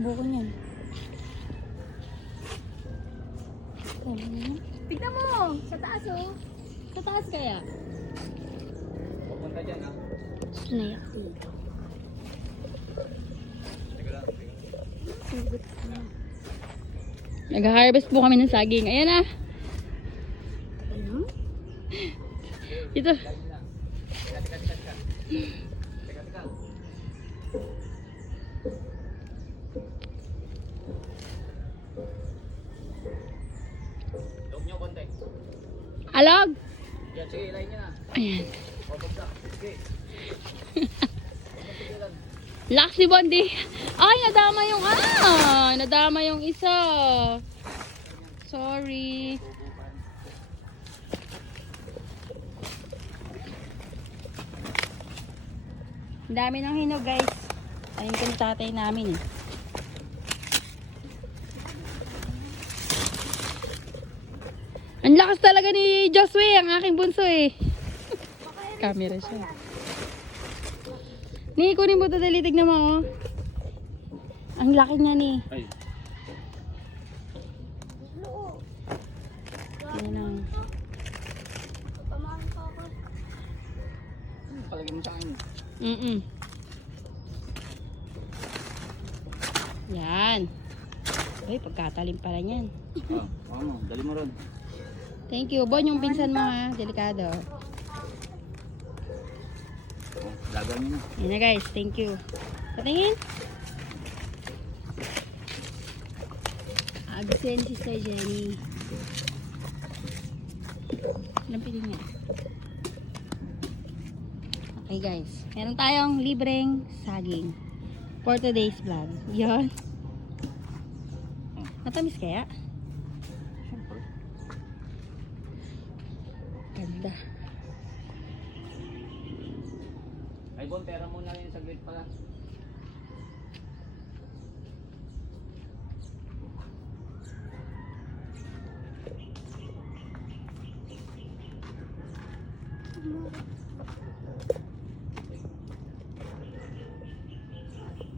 Buko niyan. Tignan mo! Sa taas oh! Sa taas kaya? Pupunta dyan, ha? Sinayak dito. Teka lang. Sugot na. Nag-harvest po kami ng saging. Ayan na! Ano? Ito. Teka. Loob nyo konti. Alog! Yan, sige, ilayin nyo na. Ayan. Pabagsak. Sige. Lakas ni Bondi. Ay, nadama yung isa. Sorry. Ang dami ng hinog, guys. Ayun ko ni tatay namin. Ang lakas talaga ni Josue, ang aking bunso eh. Camera siya. Ni, kunin mo ito dali, tignan mo oh. Ang laki niya ni. Ay. Ayan lang. Palagay mo sa akin. Yan. Uy, pagkatalim pala niyan. Mama, dali mo ron. Thank you. Bon, yung pinsan mo ha. Delikado. Laga nyo na. Yan na guys. Thank you. Patingin. Absent si Sir Jenny. Lampitin niya. Okay guys. Meron tayong libreng saging. For today's vlog. Yan. Matamis kaya? Siyempre. Ganda. Ay, Bon, pera muna yun sa grid pala.